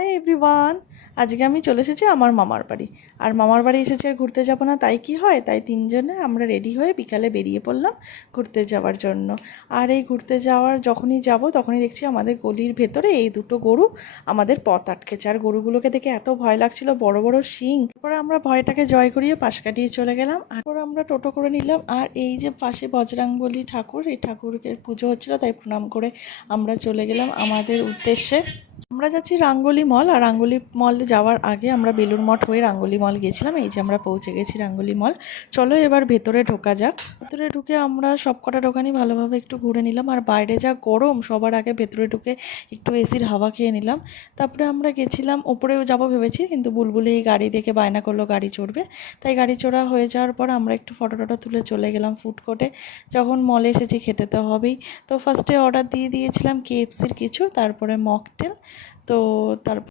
Hi everyone, আজকে আমি চলে এসেছি আমার মামার বাড়ি। আর মামার বাড়ি এসেছি আর ঘুরতে যাব না তাই কি হয়, তাই তিনজনে আমরা রেডি হয়ে বিকালে বেরিয়ে পড়লাম ঘুরতে যাওয়ার জন্য। আর এই ঘুরতে যাওয়ার যখনই যাব তখনই দেখছি আমাদের গলির ভেতরে এই দুটো গরু আমাদের পথ আটকেছে। আর গরুগুলোকে দেখে এত ভয় লাগছিল, বড় বড় শিং। তারপরে আমরা ভয়টাকে জয় করিয়ে পাশ কাটিয়ে চলে গেলাম। আর পরে আমরা টোটো করে নিলাম। আর এই যে পাশে বজরাংবলী ঠাকুর, এই ঠাকুরকে পুজো হচ্ছিল, তাই প্রণাম করে আমরা চলে গেলাম আমাদের উদ্দেশ্যে। আমরা যাচ্ছি রাঙ্গলি মল। আর রাঙ্গলি মল যাওয়ার আগে আমরা বেলুড় মঠ হয়ে রাঙ্গলি মল গেছিলাম। এই যে আমরা পৌঁছে গেছি রাঙ্গলি মল। চলো এবার ভেতরে ঢোকা যাক। ভেতরে ঢুকে আমরা সব কটা দোকানই ভালোভাবে একটু ঘুরে নিলাম। আর বাইরে যা গরম, সবার আগে ভেতরে ঢুকে একটু এসির হাওয়া খেয়ে নিলাম। তারপরে আমরা গেছিলাম ওপরেও যাবো ভেবেছি, কিন্তু বুলবুলি এই গাড়ি দেখে বায়না করলো গাড়ি চড়বে। তাই গাড়ি চড়া হয়ে যাওয়ার পর আমরা একটু ফটো টটো তুলে চলে গেলাম ফুড কোর্টে। যখন মলে এসেছি খেতে তো হবেই। তো ফার্স্টে অর্ডার দিয়ে দিয়েছিলাম KFCর কিছু, তারপরে মকটেল। তো তার